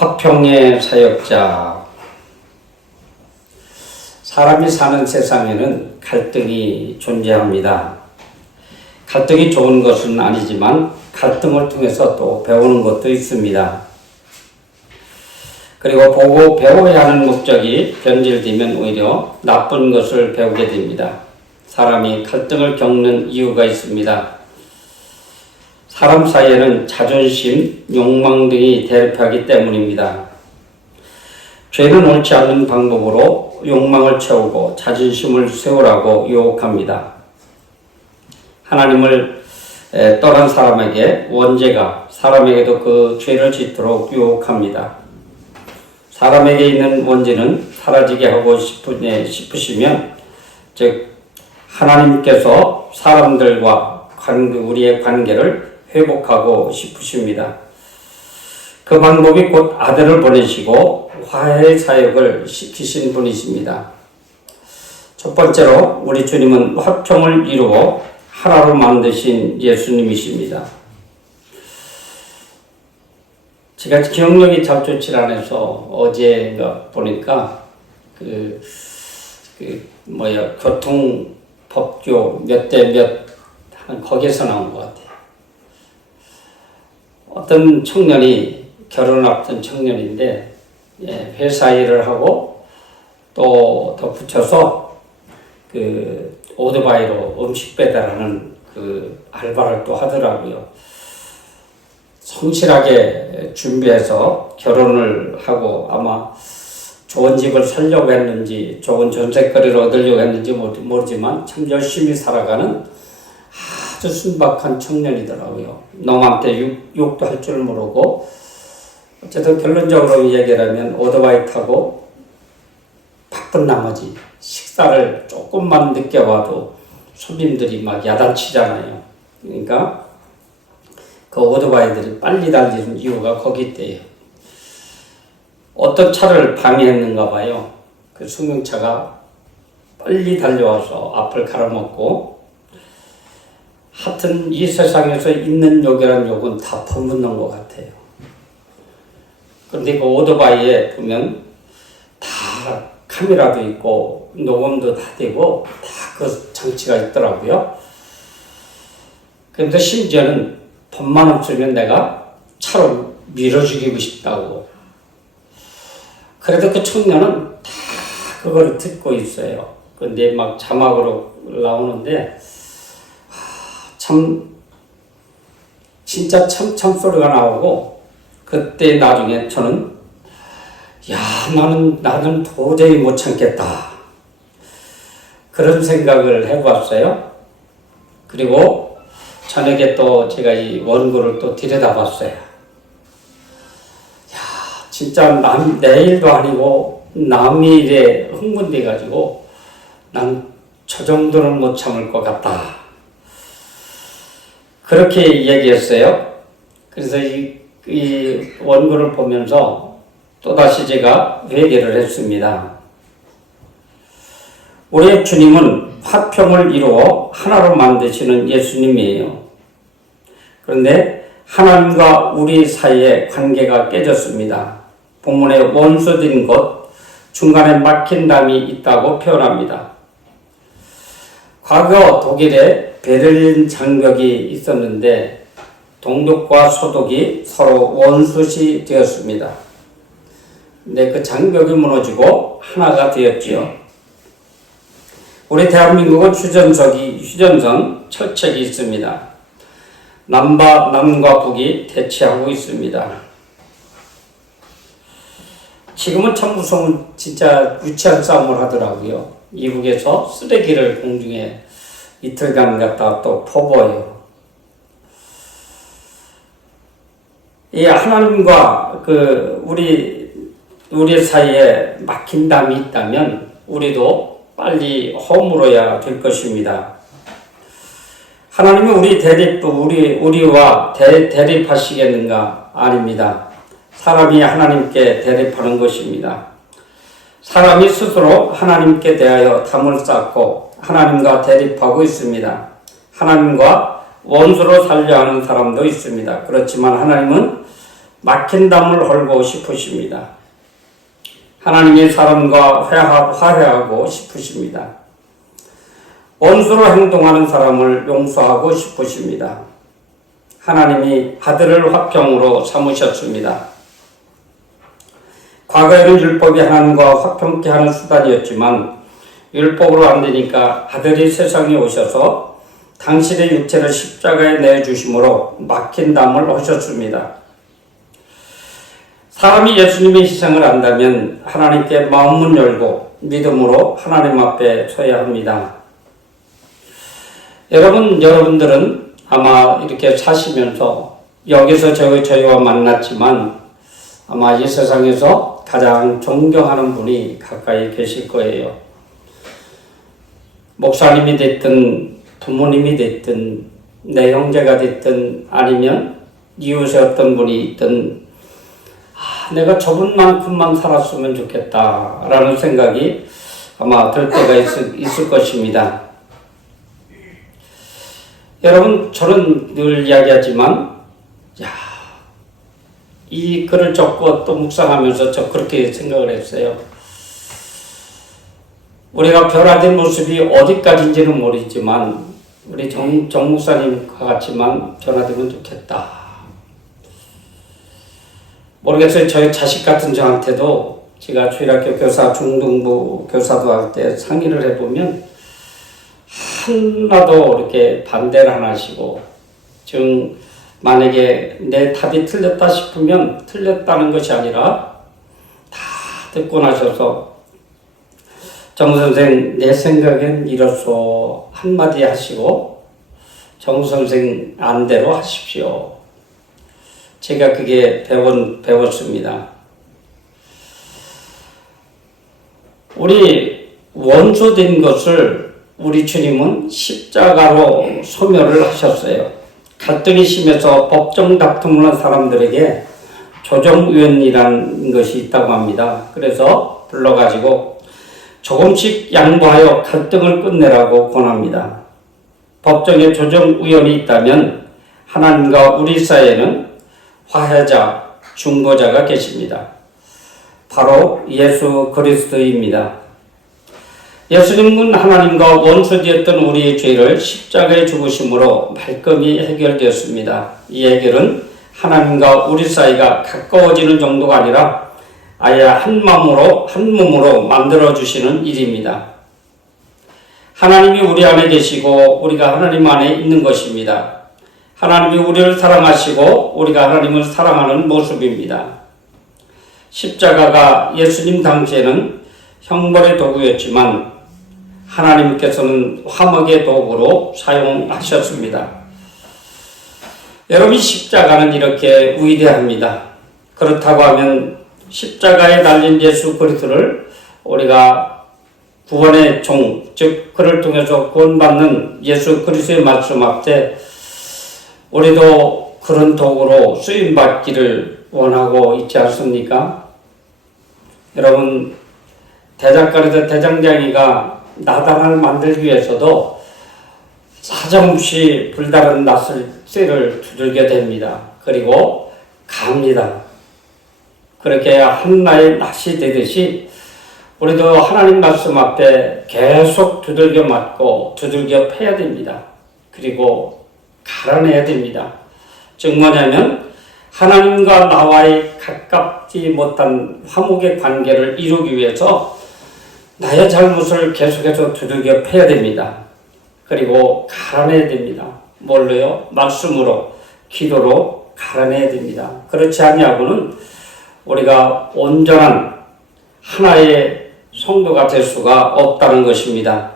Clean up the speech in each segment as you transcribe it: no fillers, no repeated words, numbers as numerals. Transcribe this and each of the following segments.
화평의 사역자. 사람이 사는 세상에는 갈등이 존재합니다. 갈등이 좋은 것은 아니지만 갈등을 통해서 또 배우는 것도 있습니다. 그리고 보고 배워야 하는 목적이 변질되면 오히려 나쁜 것을 배우게 됩니다. 사람이 갈등을 겪는 이유가 있습니다. 사람 사이에는 자존심, 욕망 등이 대립하기 때문입니다. 죄는 옳지 않는 방법으로 욕망을 채우고 자존심을 세우라고 유혹합니다. 하나님을 떠난 사람에게 원죄가 사람에게도 그 죄를 짓도록 유혹합니다. 사람에게 있는 원죄는 사라지게 하고 싶으시면 즉 하나님께서 사람들과 우리의 관계를 회복하고 싶으십니다. 그 방법이 곧 아들을 보내시고 화해의 사역을 시키신 분이십니다. 첫 번째로 우리 주님은 화평을 이루어 하나로 만드신 예수님이십니다. 제가 기억력이 잘 좋지 않아서 어제 보니까 교통법규 몇 대 몇 거기에서 나온 것 같아요. 어떤 청년이 결혼을 앞둔 청년인데 회사 일을 하고 또 덧붙여서 오토바이로 음식 배달하는 알바를 또 하더라고요. 성실하게 준비해서 결혼을 하고 아마 좋은 집을 살려고 했는지 좋은 전셋거리를 얻으려고 했는지 모르지만 참 열심히 살아가는 아주 순박한 청년이더라고요. 농한테 욕도 할 줄 모르고 어쨌든 결론적으로 얘기하면 오토바이 타고 바쁜 나머지 식사를 조금만 늦게 와도 손님들이 막 야단치잖아요. 그러니까 그 오토바이들이 빨리 달리는 이유가 거기 있대요. 어떤 차를 방해했는가 봐요. 그 승용차가 빨리 달려와서 앞을 갈아먹고 하여튼 이 세상에서 있는 욕이란 욕은 다 퍼붓는 것 같아요. 그런데 그 오토바이에 보면 다 카메라도 있고 녹음도 다 되고 다 그 장치가 있더라고요. 그런데 심지어는 돈만 없으면 내가 차로 밀어 죽이고 싶다고. 그래도 그 청년은 다 그걸 듣고 있어요. 근데 막 자막으로 나오는데 진짜 참소리가 나오고 그때 나중에 저는 나는 도저히 못 참겠다. 그런 생각을 해봤어요. 그리고 저녁에 또 제가 이 원고를 또 들여다봤어요. 진짜 내 일도 아니고 남의 일에 흥분돼가지고 난 저 정도는 못 참을 것 같다. 그렇게 얘기했어요. 그래서 이 원고를 보면서 또다시 제가 회개를 했습니다. 우리의 주님은 화평을 이루어 하나로 만드시는 예수님이에요. 그런데 하나님과 우리 사이의 관계가 깨졌습니다. 본문에 원수된 곳, 중간에 막힌 담이 있다고 표현합니다. 과거 독일에 베를린 장벽이 있었는데 동독과 서독이 서로 원수시 되었습니다. 근데 그 장벽이 무너지고 하나가 되었지요. 우리 대한민국은 휴전선 철책이 있습니다. 남과 북이 대치하고 있습니다. 지금은 참 무서운 진짜 유치한 싸움을 하더라고요. 이북에서 쓰레기를 공중에 이틀간 갖다 또 퍼부어요. 이 하나님과 우리 사이에 막힌 담이 있다면 우리도 빨리 허물어야 될 것입니다. 하나님이 우리와 대립하시겠는가? 아닙니다. 사람이 하나님께 대립하는 것입니다. 사람이 스스로 하나님께 대하여 담을 쌓고 하나님과 대립하고 있습니다. 하나님과 원수로 살려 하는 사람도 있습니다. 그렇지만 하나님은 막힌 담을 헐고 싶으십니다. 하나님이 사람과 화해하고 싶으십니다. 원수로 행동하는 사람을 용서하고 싶으십니다. 하나님이 아들을 화평으로 삼으셨습니다. 과거에는 율법이 하나님과 화평케 하는 수단이었지만 율법으로 안 되니까 아들이 세상에 오셔서 당신의 육체를 십자가에 내주심으로 막힌 담을 하셨습니다. 사람이 예수님의 희생을 안다면 하나님께 마음문 열고 믿음으로 하나님 앞에 서야 합니다. 여러분들은 아마 이렇게 사시면서 여기서 저희와 만났지만 아마 이 세상에서 가장 존경하는 분이 가까이 계실 거예요. 목사님이 됐든 부모님이 됐든 내 형제가 됐든 아니면 이웃에 어떤 분이 있든 내가 저분만큼만 살았으면 좋겠다라는 생각이 아마 들 때가 있을 것입니다. 여러분, 저는 늘 이야기하지만 이 글을 적고 또 묵상하면서 저 그렇게 생각을 했어요. 우리가 변화된 모습이 어디까지인지는 모르지만 우리 정 목사님과 같이만 변화되면 좋겠다. 모르겠어요. 저희 자식 같은 저한테도 제가 주일학교 교사 중등부 교사도 할 때 상의를 해보면 하나도 이렇게 반대를 안 하시고 지금 만약에 내 답이 틀렸다 싶으면 틀렸다는 것이 아니라 다 듣고 나셔서 정 선생 내 생각엔 이렇소 한마디 하시고 정 선생 안대로 하십시오. 제가 그게 배웠습니다. 우리 원수된 것을 우리 주님은 십자가로 소멸을 하셨어요. 갈등이 심해서 법정 다툼을 한 사람들에게 조정위원이라는 것이 있다고 합니다. 그래서 불러가지고 조금씩 양보하여 갈등을 끝내라고 권합니다. 법정에 조정위원이 있다면 하나님과 우리 사이에는 화해자, 중보자가 계십니다. 바로 예수 그리스도입니다. 예수님은 하나님과 원수되었던 우리의 죄를 십자가에 죽으심으로 말끔히 해결되었습니다. 이 해결은 하나님과 우리 사이가 가까워지는 정도가 아니라 아예 한 마음으로 한 몸으로 만들어주시는 일입니다. 하나님이 우리 안에 계시고 우리가 하나님 안에 있는 것입니다. 하나님이 우리를 사랑하시고 우리가 하나님을 사랑하는 모습입니다. 십자가가 예수님 당시에는 형벌의 도구였지만 하나님께서는 화목의 도구로 사용하셨습니다. 여러분, 십자가는 이렇게 위대합니다. 그렇다고 하면 십자가에 달린 예수 그리스도를 우리가 구원의 종, 즉 그를 통해서 구원받는 예수 그리스도의 말씀 앞에 우리도 그런 도구로 쓰임받기를 원하고 있지 않습니까? 여러분, 대작가리도 대장장이가 나단을 만들기 위해서도 사정없이 불다른 쇠를 두들겨 댑니다. 그리고 갑니다. 그렇게 한나의 낫이 되듯이 우리도 하나님 말씀 앞에 계속 두들겨 맞고 두들겨 패야 됩니다. 그리고 갈아내야 됩니다. 즉 뭐냐면 하나님과 나와의 가깝지 못한 화목의 관계를 이루기 위해서 나의 잘못을 계속해서 두들겨 패야 됩니다. 그리고 갈아내야 됩니다. 뭘로요? 말씀으로, 기도로 갈아내야 됩니다. 그렇지 아니하고는 우리가 온전한 하나의 성도가 될 수가 없다는 것입니다.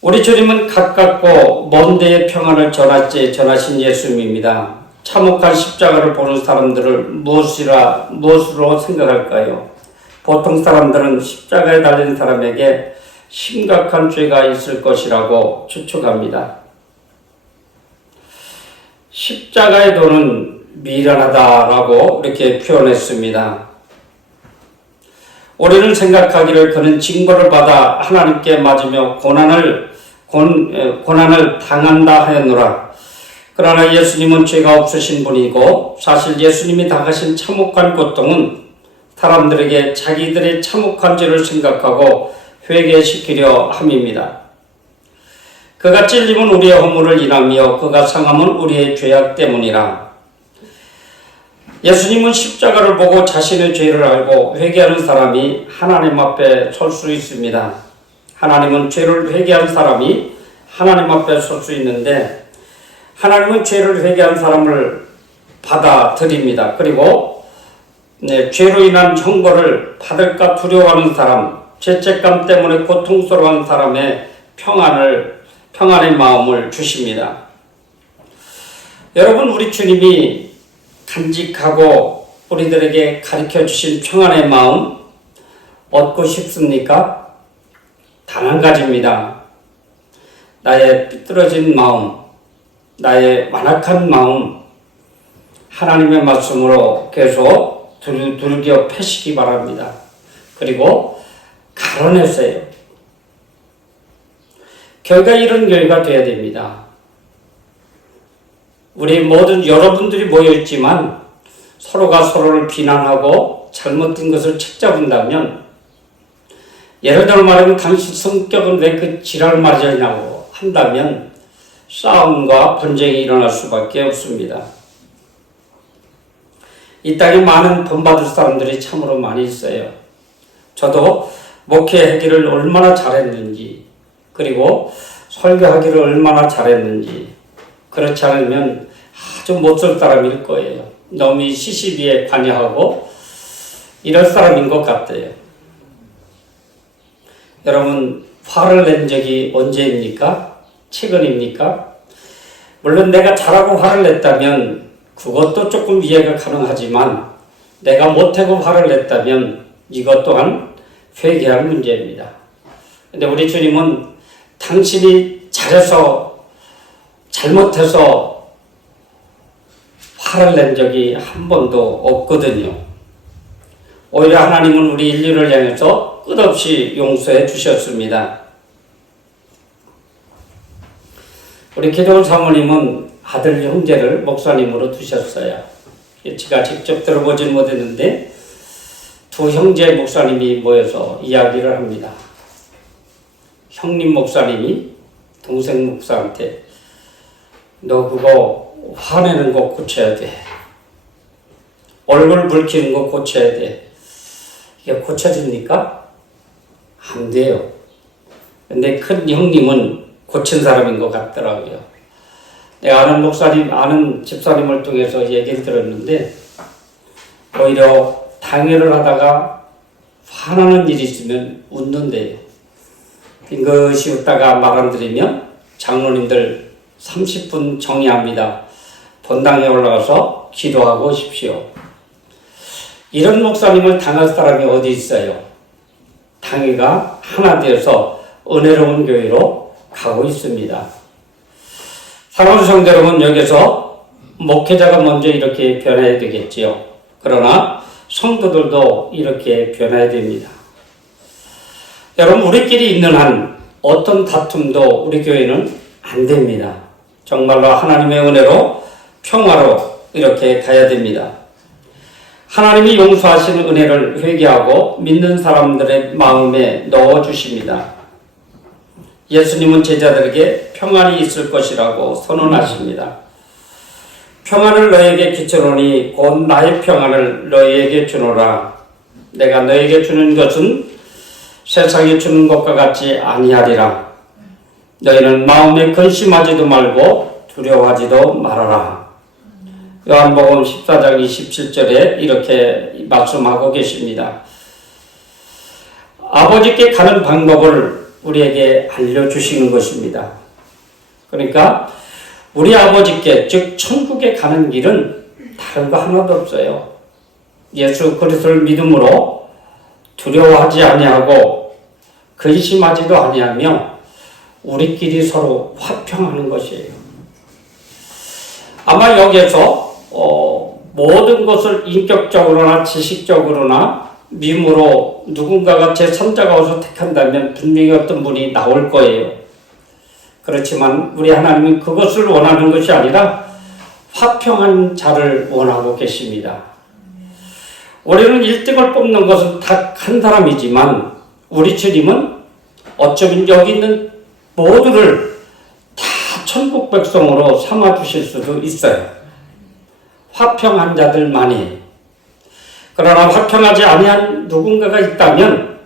우리 주님은 가깝고 먼 데의 평안을 전하신 예수님입니다. 참혹한 십자가를 보는 사람들을 무엇으로 생각할까요? 보통 사람들은 십자가에 달린 사람에게 심각한 죄가 있을 것이라고 추측합니다. 십자가의 도는 미련하다라고 이렇게 표현했습니다. 우리는 생각하기를 그는 징벌을 받아 하나님께 맞으며 고난을 당한다 하였노라. 그러나 예수님은 죄가 없으신 분이고 사실 예수님이 당하신 참혹한 고통은 사람들에게 자기들의 참혹한 죄를 생각하고 회개시키려 함입니다. 그가 찔림은 우리의 허물을 인하며 그가 상함은 우리의 죄악 때문이라. 예수님은 십자가를 보고 자신의 죄를 알고 회개하는 사람이 하나님 앞에 설 수 있습니다. 하나님은 죄를 회개한 사람이 하나님 앞에 설 수 있는데 하나님은 죄를 회개한 사람을 받아들입니다. 그리고 죄로 인한 형벌을 받을까 두려워하는 사람, 죄책감 때문에 고통스러워하는 사람의 평안의 마음을 주십니다. 여러분, 우리 주님이 간직하고 우리들에게 가르쳐 주신 평안의 마음 얻고 싶습니까? 단 한 가지입니다. 나의 삐뚤어진 마음, 나의 완악한 마음, 하나님의 말씀으로 계속 두들겨 패시기 바랍니다. 그리고 가려내세요. 교회가 이런 교회가 되어야 됩니다. 우리 모든 여러분들이 모여있지만 서로가 서로를 비난하고 잘못된 것을 책잡은다면, 예를 들어 말하면 당신 성격은 왜 그 지랄 맞으냐고 한다면 싸움과 분쟁이 일어날 수밖에 없습니다. 이 땅에 많은 본받을 사람들이 참으로 많이 있어요. 저도 목회하기를 얼마나 잘했는지, 그리고 설교하기를 얼마나 잘했는지, 그렇지 않으면 아주 못쓸 사람일 거예요. 너무 시시비에 관여하고 이럴 사람인 것 같아요. 여러분, 화를 낸 적이 언제입니까? 최근입니까? 물론 내가 잘하고 화를 냈다면 그것도 조금 이해가 가능하지만 내가 못하고 화를 냈다면 이것 또한 회개할 문제입니다. 근데 우리 주님은 당신이 잘못해서 화를 낸 적이 한 번도 없거든요. 오히려 하나님은 우리 인류를 향해서 끝없이 용서해 주셨습니다. 우리 기도원 사모님은 아들 형제를 목사님으로 두셨어요. 제가 직접 들어보진 못했는데 두 형제 목사님이 모여서 이야기를 합니다. 형님 목사님이 동생 목사한테 너 그거 화내는 거 고쳐야 돼. 얼굴 붉히는 거 고쳐야 돼. 이게 고쳐집니까? 안 돼요. 근데 큰 형님은 고친 사람인 것 같더라고요. 내가 아는 집사님을 통해서 얘기를 들었는데 오히려 당회를 하다가 화나는 일이 있으면 웃는데요. 빙긋이 웃다가 말 안 들으면 장로님들 30분 정리합니다. 본당에 올라가서 기도하고 오십시오. 이런 목사님을 당할 사람이 어디 있어요? 당회가 하나 되어서 은혜로운 교회로 가고 있습니다. 사랑하는 성도 여러분, 여기서 목회자가 먼저 이렇게 변해야 되겠지요. 그러나 성도들도 이렇게 변해야 됩니다. 여러분, 우리끼리 있는 한 어떤 다툼도 우리 교회는 안 됩니다. 정말로 하나님의 은혜로 평화로 이렇게 가야 됩니다. 하나님이 용서하시는 은혜를 회개하고 믿는 사람들의 마음에 넣어주십니다. 예수님은 제자들에게 평안이 있을 것이라고 선언하십니다. 평안을 너에게 끼쳐노니 곧 나의 평안을 너에게 주노라. 내가 너에게 주는 것은 세상에 주는 것과 같지 아니하리라. 너희는 마음에 근심하지도 말고 두려워하지도 말아라. 요한복음 14장 27절에 이렇게 말씀하고 계십니다. 아버지께 가는 방법을 우리에게 알려주시는 것입니다. 그러니까 우리 아버지께, 즉 천국에 가는 길은 다른 거 하나도 없어요. 예수 그리스도를 믿음으로 두려워하지 아니하고 근심하지도 아니하며 우리끼리 서로 화평하는 것이에요. 아마 여기에서 모든 것을 인격적으로나 지식적으로나 미움으로 누군가가 제3자가 와서 택한다면 분명히 어떤 분이 나올 거예요. 그렇지만 우리 하나님은 그것을 원하는 것이 아니라 화평한 자를 원하고 계십니다. 우리는 1등을 뽑는 것은 딱 한 사람이지만 우리 주님은 어쩌면 여기 있는 모두를 다 천국 백성으로 삼아주실 수도 있어요. 화평한 자들만이. 그러나 화평하지 아니한 누군가가 있다면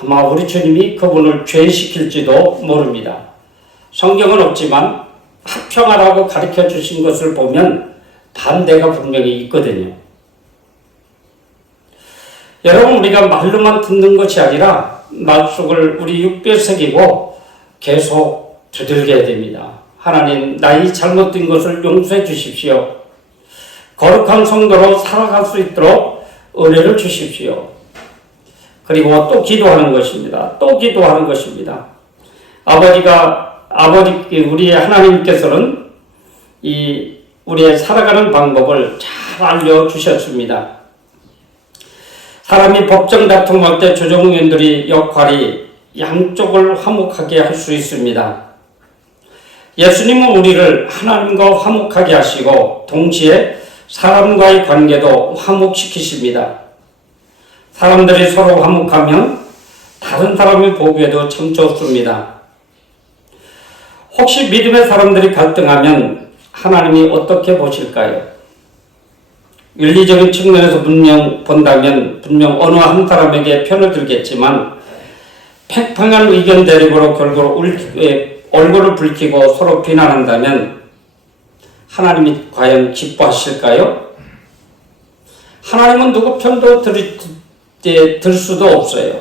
아마 우리 주님이 그분을 죄시킬지도 모릅니다. 성경은 없지만 화평하라고 가르쳐 주신 것을 보면 반대가 분명히 있거든요. 여러분, 우리가 말로만 듣는 것이 아니라 말속을 우리 육배에 새기고 계속 두들겨야 됩니다. 하나님, 나의 잘못된 것을 용서해 주십시오. 거룩한 성도로 살아갈 수 있도록 은혜를 주십시오. 그리고 또 기도하는 것입니다. 또 기도하는 것입니다. 우리의 하나님께서는 우리의 살아가는 방법을 잘 알려주셨습니다. 사람이 법정 다툼할 때 조정위원들의 역할이 양쪽을 화목하게 할 수 있습니다. 예수님은 우리를 하나님과 화목하게 하시고 동시에 사람과의 관계도 화목시키십니다. 사람들이 서로 화목하면 다른 사람이 보기에도 참 좋습니다. 혹시 믿음의 사람들이 갈등하면 하나님이 어떻게 보실까요? 윤리적인 측면에서 본다면 분명 어느 한 사람에게 편을 들겠지만 팽팽한 의견 대립으로 결국 얼굴을 붉히고 서로 비난한다면 하나님이 과연 기뻐하실까요? 하나님은 누구 편도 들 수도 없어요.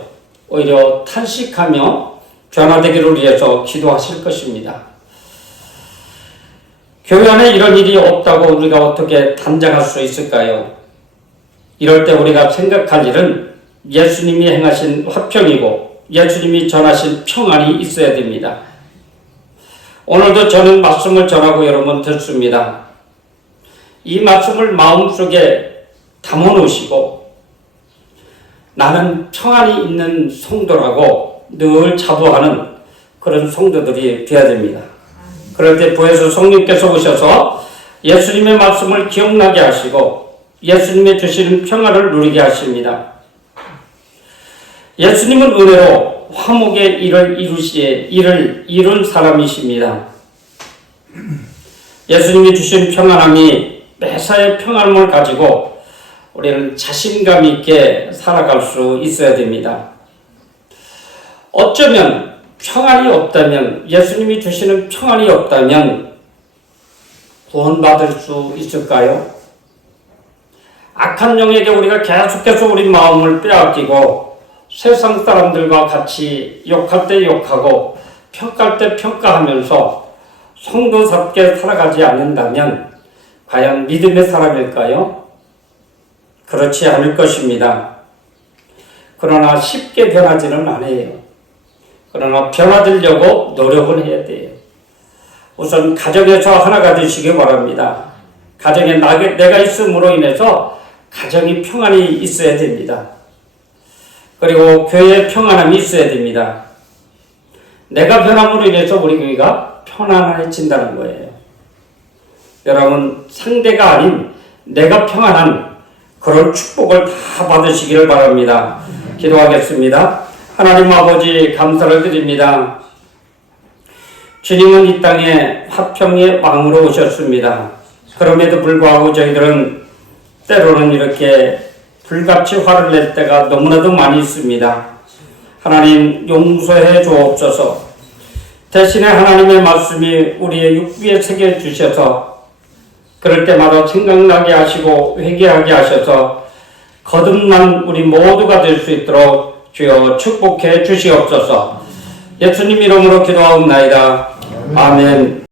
오히려 탄식하며 변화되기를 위해서 기도하실 것입니다. 교회 안에 이런 일이 없다고 우리가 어떻게 단정할 수 있을까요? 이럴 때 우리가 생각할 일은 예수님이 행하신 화평이고 예수님이 전하신 평안이 있어야 됩니다. 오늘도 저는 말씀을 전하고 여러 번 듣습니다. 이 말씀을 마음속에 담아놓으시고 나는 평안이 있는 성도라고 늘 자부하는 그런 성도들이 되어야 됩니다. 그럴 때 부에서 성령께서 오셔서 예수님의 말씀을 기억나게 하시고 예수님의 주시는 평안을 누리게 하십니다. 예수님은 은혜로 화목의 일을 이룬 사람이십니다. 예수님이 주신 평안함이 매사의 평안함을 가지고 우리는 자신감 있게 살아갈 수 있어야 됩니다. 어쩌면 평안이 없다면, 예수님이 주시는 평안이 없다면 구원받을 수 있을까요? 악한 영에게 우리가 계속해서 우리 마음을 빼앗기고 세상 사람들과 같이 욕할 때 욕하고 평가할 때 평가하면서 성도답게 살아가지 않는다면 과연 믿음의 사람일까요? 그렇지 않을 것입니다. 그러나 쉽게 변하지는 않아요. 그러나 변화되려고 노력을 해야 돼요. 우선 가정에서 하나가 되시기 바랍니다. 가정에 내가 있음으로 인해서 가정이 평안이 있어야 됩니다. 그리고 교회에 평안함이 있어야 됩니다. 내가 변함으로 인해서 우리 교회가 편안해진다는 거예요. 여러분, 상대가 아닌 내가 평안한 그런 축복을 다 받으시기를 바랍니다. 기도하겠습니다. 하나님 아버지, 감사를 드립니다. 주님은 이 땅에 화평의 왕으로 오셨습니다. 그럼에도 불구하고 저희들은 때로는 이렇게 불같이 화를 낼 때가 너무나도 많이 있습니다. 하나님, 용서해 주옵소서. 대신에 하나님의 말씀이 우리의 육비에 새겨주셔서 그럴 때마다 생각나게 하시고 회개하게 하셔서 거듭난 우리 모두가 될 수 있도록 주여 축복해 주시옵소서. 예수님 이름으로 기도하옵나이다. 아멘.